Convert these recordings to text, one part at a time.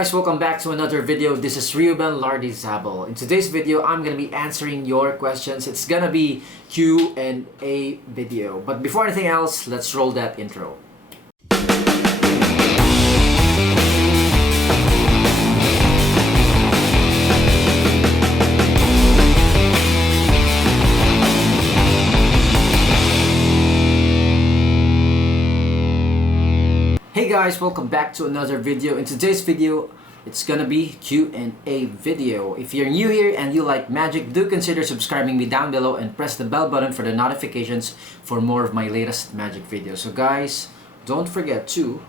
guys, welcome back to another video. This is Reuben Lardizabal. In today's video, I'm gonna be answering your questions. It's gonna be Q&A video. But before anything else, let's roll that intro. Hey guys, welcome back to another video. In today's video, it's gonna be Q&A video. If you're new here and you like magic, do consider subscribing me down below and press the bell button for the notifications for more of my latest magic videos. So guys, don't forget to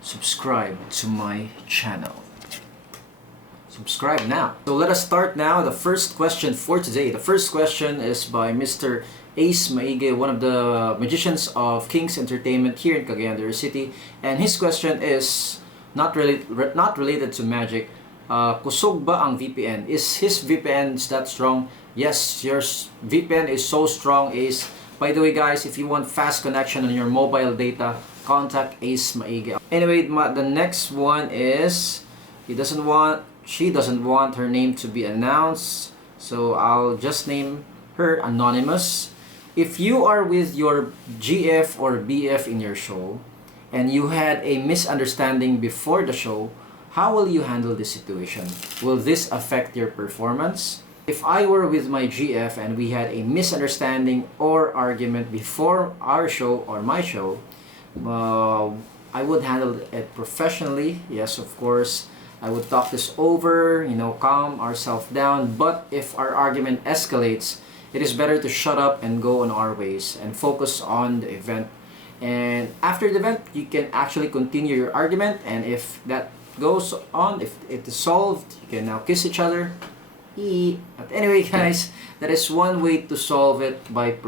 subscribe to my channel. Subscribe now. So let us start now. The first question for today. The first question is by Mr. Ace Maige, one of the magicians of King's Entertainment here in Cagayan de Oro City, and his question is not related to magic. Kusog ba ang VPN? Is his VPN that strong? Yes, your VPN is so strong, Ace. By the way, guys, if you want fast connection on your mobile data, contact Ace Maige. Anyway, the next one is she doesn't want her name to be announced, so I'll just name her Anonymous. If you are with your GF or BF in your show and you had a misunderstanding before the show, how will you handle this situation? Will this affect your performance? If I were with my GF and we had a misunderstanding or argument before our show or my show, I would handle it professionally. Yes, of course. I would talk this over, calm ourselves down. But if our argument escalates, it is better to shut up and go on our ways and focus on the event. And after the event, you can actually continue your argument. And if that goes on, if it is solved, you can now kiss each other. But anyway, guys, that is one way to solve it by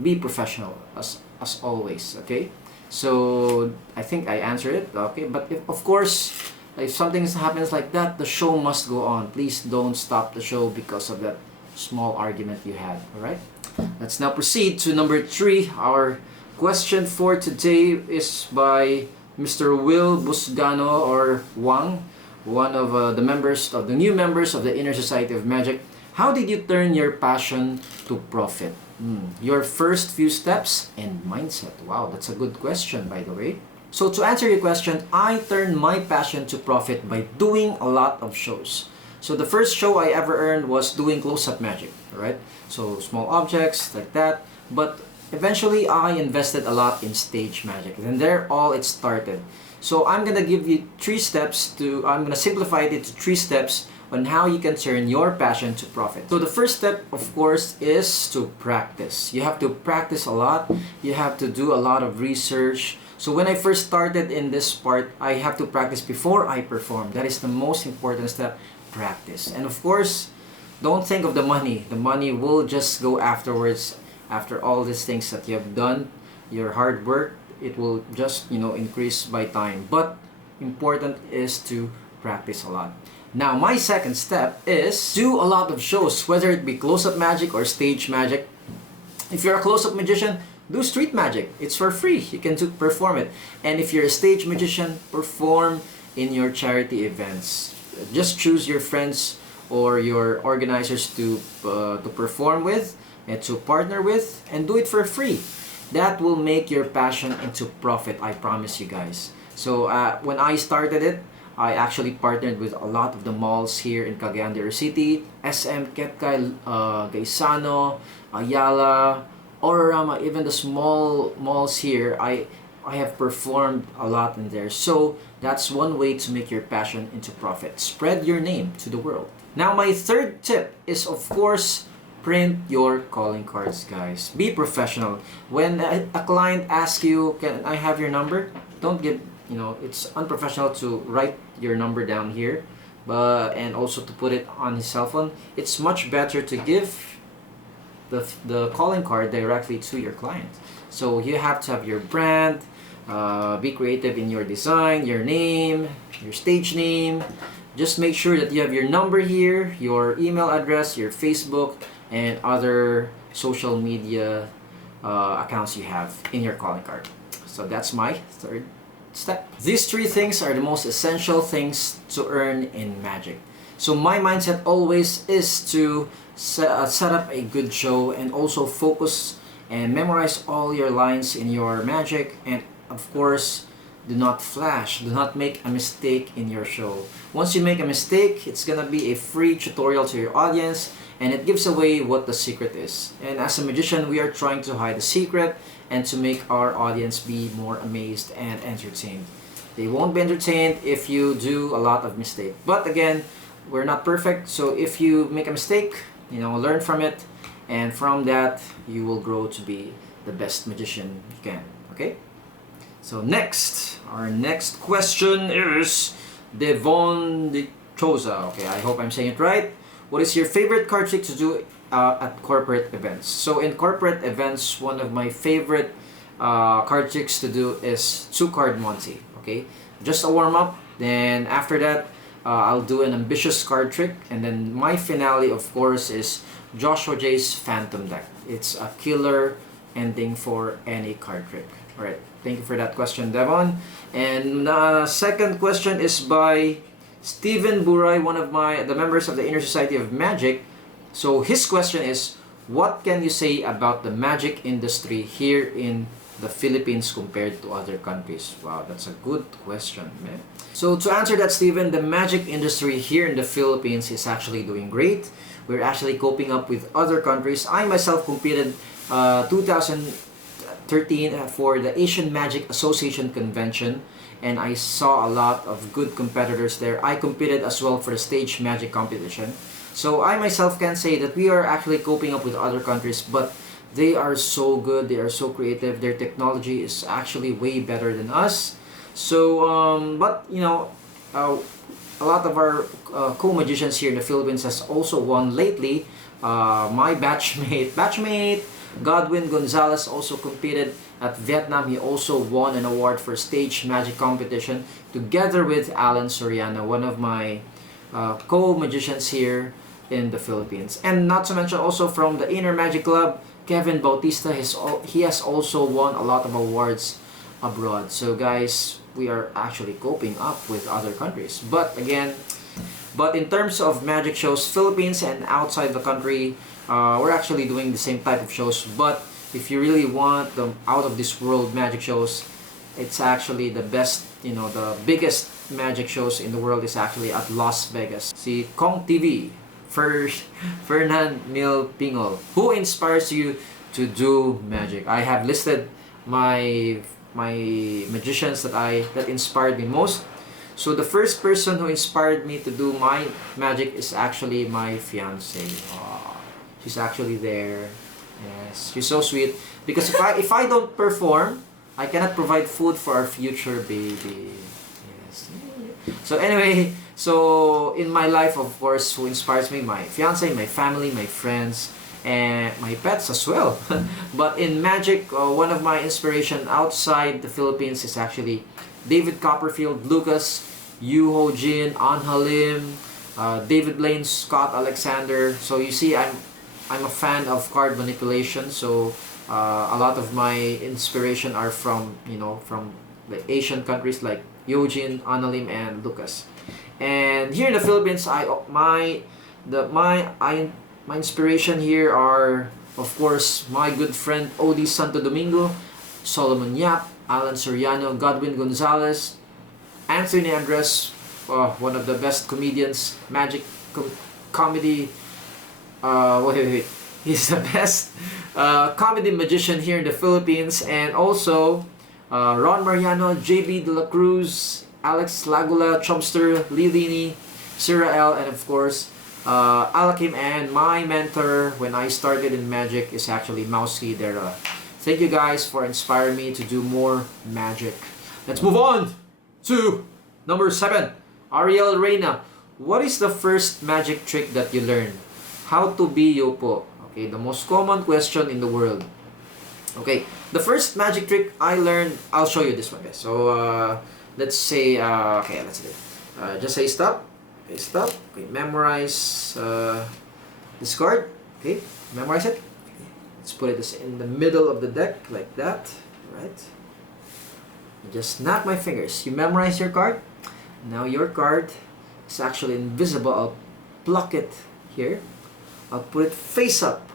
be professional as always. Okay, so I think I answered it. Okay, but of course, if something happens like that, the show must go on. Please don't stop the show because of that small argument you had. All right, let's now proceed to number 3. Our question for today is by Mr. Will Busgano or Wang, one of the new members of the Inner Society of Magic. How did you turn your passion to profit? Your first few steps and mindset. Wow, that's a good question, by the way. So to answer your question, I turned my passion to profit by doing a lot of shows. So the first show I ever earned was doing close-up magic, right? So small objects like that. But eventually I invested a lot in stage magic. And there all it started. So I'm gonna give you 3 steps I'm gonna simplify it into 3 steps on how you can turn your passion to profit. So the first step, of course, is to practice. You have to practice a lot. You have to do a lot of research. So when I first started in this part, I have to practice before I perform. That is the most important step, practice. And of course, don't think of the money. The money will just go afterwards. After all these things that you have done, your hard work, it will just, increase by time. But important is to practice a lot. Now, my second step is do a lot of shows, whether it be close-up magic or stage magic. If you're a close-up magician, do street magic. It's for free. You can perform it. And if you're a stage magician, perform in your charity events. Just choose your friends or your organizers to perform with and to partner with, and do it for free. That will make your passion into profit, I promise you guys. So when I started it, I actually partnered with a lot of the malls here in Cagayan de Oro City, SM, Ketkay, Gaisano, Ayala, Ororama, even the small malls here. I have performed a lot in there. So that's one way to make your passion into profit. Spread your name to the world. Now my third tip is, of course, print your calling cards, guys. Be professional. When a client asks you, can I have your number? Don't give, it's unprofessional to write your number down here, and also to put it on his cell phone. It's much better to give the calling card directly to your client. So you have to have your brand, be creative in your design, your name, your stage name. Just make sure that you have your number here, your email address, your Facebook, and other social media accounts you have in your calling card. So that's my third step. These three things are the most essential things to earn in Magic. So my mindset always is to set up a good show and also focus and memorize all your lines in your Magic, and of course do not flash, do not make a mistake in your show. Once you make a mistake, it's gonna be a free tutorial to your audience, and it gives away what the secret is. And as a magician, we are trying to hide the secret and to make our audience be more amazed and entertained. They won't be entertained if you do a lot of mistakes. But again, we're not perfect, so if you make a mistake, learn from it, and from that, you will grow to be the best magician you can, okay? So our next question is Devon de Chosa. Okay, I hope I'm saying it right. What is your favorite card trick to do at corporate events? So in corporate events, one of my favorite card tricks to do is 2-card Monty. Okay, just a warm up. Then after that, I'll do an ambitious card trick, and then my finale, of course, is Joshua J's Phantom deck. It's a killer ending for any card trick. All right, thank you for that question, Devon. And second question is by Stephen Buray, one of the members of the Inner Society of Magic. So his question is, what can you say about the magic industry here in the Philippines compared to other countries? Wow, that's a good question, man. So to answer that, Stephen, the magic industry here in the Philippines is actually doing great. We're actually coping up with other countries. I myself competed 2013 for the Asian Magic Association Convention, and I saw a lot of good competitors there. I competed as well for the stage magic competition. So I myself can say that we are actually coping up with other countries, but they are so good, they are so creative, their technology is actually way better than us. So, a lot of our co-magicians here in the Philippines has also won lately. My batchmate Godwin Gonzalez also competed at Vietnam. He also won an award for stage magic competition together with Alan Soriano, one of my co-magicians here in the Philippines. And not to mention also from the Inner Magic Club, Kevin Bautista, he has also won a lot of awards abroad. So guys, we are actually coping up with other countries. But in terms of magic shows, Philippines and outside the country, we're actually doing the same type of shows. But if you really want the out of this world magic shows, it's actually the best, the biggest magic shows in the world is actually at Las Vegas. See, Kong TV, Fernand Neil Pingol. Who inspires you to do magic? I have listed my magicians that inspired me most. So the first person who inspired me to do my magic is actually my fiance. She's actually there. Yes, she's so sweet. Because if I don't perform, I cannot provide food for our future baby. Yes. So anyway, so in my life, of course, who inspires me? My fiance, my family, my friends, and my pets as well. But in magic, one of my inspiration outside the Philippines is actually David Copperfield, Lucas, Yu Ho Jin, Anha Lim, David Blaine, Scott Alexander. So you see, I'm a fan of card manipulation. So a lot of my inspiration are from the Asian countries like Eugene, Analim, and Lucas. And here in the Philippines, my inspiration here are, of course, my good friend Odi Santo Domingo, Solomon Yap, Alan Soriano, Godwin Gonzalez, Anthony Andres, one of the best comedians, magic comedy. He's the best comedy magician here in the Philippines, and also Ron Mariano, JB De La Cruz, Alex Lagula, Chomster, Lilini, Sira L, and of course Alakim. And my mentor when I started in magic is actually Mauski Dera. Thank you guys for inspiring me to do more magic. Let's move on to number 7. Ariel Reyna. What is the first magic trick that you learned? How to be Yopo? Okay, the most common question in the world. Okay, the first magic trick I learned, I'll show you this one, guys. So let's say, okay, let's do it. Just say stop. Okay, stop. Okay, memorize this card. Okay, memorize it. Okay. Let's put it in the middle of the deck like that. Right. I just snap my fingers. You memorize your card. Now your card is actually invisible. I'll pluck it here. I'll put it face up.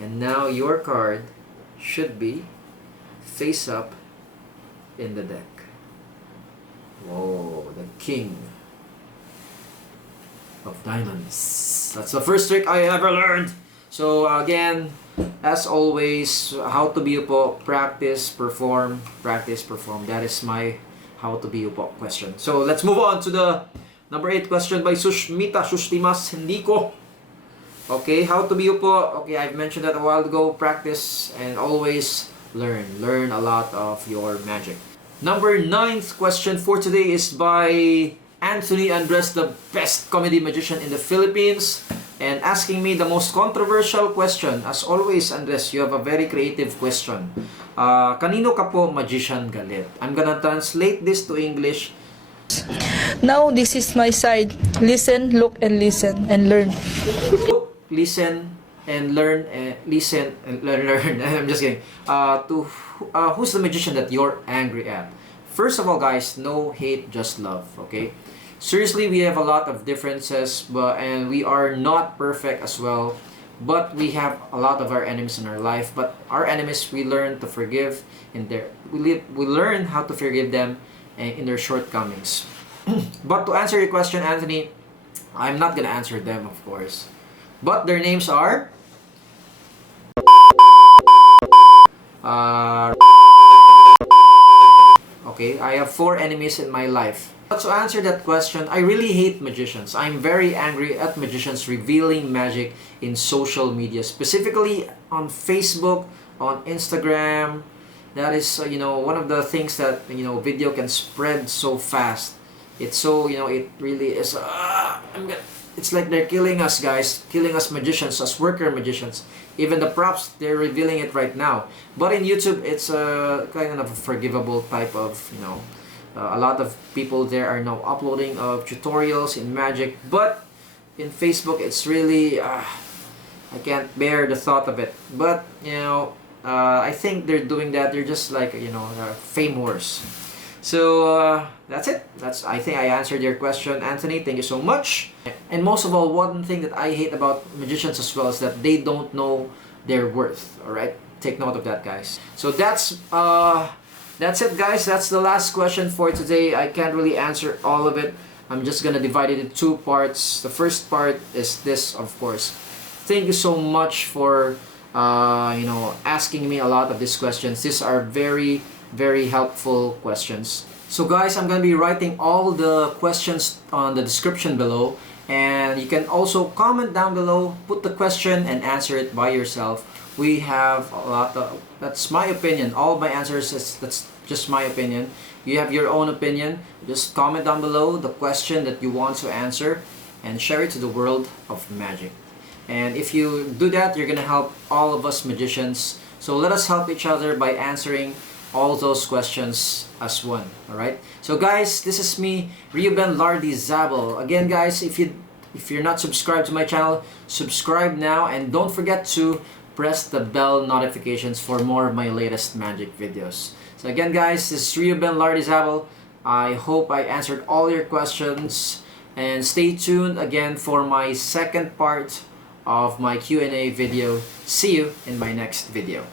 And now your card should be face up in the deck. Whoa, the King of Diamonds. That's the first trick I ever learned. So again, as always, how to be po, practice, perform, practice, perform. That is my how to be po question. So let's move on to the number 8 question by Sushmita Shushtimas Hindiko. Okay, how to be po. Okay, I've mentioned that a while ago. Practice and always learn. Learn a lot of your magic. Number 9th question for today is by Anthony Andres, the best comedy magician in the Philippines, and asking me the most controversial question. As always, Andres, you have a very creative question. Kanino ka po magician galit? I'm gonna translate this to English. Now this is my side. Listen, look, and listen, and learn. Look, listen, and learn, listen, and learn. I'm just kidding. Who's the magician that you're angry at? First of all, guys, no hate, just love, okay? Seriously, we have a lot of differences, and we are not perfect as well. But we have a lot of our enemies in our life. But our enemies, we learn to forgive we learn how to forgive them in their shortcomings. But to answer your question, Anthony, I'm not gonna answer them, of course. But their names are okay, I have 4 enemies in my life. But to answer that question, I really hate magicians. I'm very angry at magicians revealing magic in social media, specifically on Facebook, on Instagram. That is, one of the things that, video can spread so fast. It's so, it really is, it's like they're killing us, guys, killing us magicians, us worker magicians. Even the props, they're revealing it right now. But in YouTube, it's a kind of a forgivable type of, a lot of people there are now uploading of tutorials in magic. But in Facebook, it's really, I can't bear the thought of it. But, I think they're doing that. They're just like, fame wars. So that's it. I think I answered your question, Anthony. Thank you so much. And most of all, one thing that I hate about magicians as well is that they don't know their worth. All right, take note of that, guys. So that's it, guys. That's the last question for today. I can't really answer all of it. I'm just gonna divide it into 2 parts. The first part is this, of course. Thank you so much for asking me a lot of these questions. These are very, very helpful questions. So guys, I'm going to be writing all the questions on the description below, and you can also comment down below, put the question and answer it by yourself. We have a lot of, that's my opinion. All my answers, that's just my opinion. You have your own opinion. Just comment down below the question that you want to answer and share it to the world of magic. And if you do that, you're going to help all of us magicians. So let us help each other by answering all those questions as one. Alright, so guys, this is me, Reuben Lardizabal. Again, guys, if you're not subscribed to my channel, subscribe now, and don't forget to press the bell notifications for more of my latest magic videos. So again, guys, this is Reuben Lardizabal. I hope I answered all your questions, and stay tuned again for my second part of my Q&A video. See you in my next video.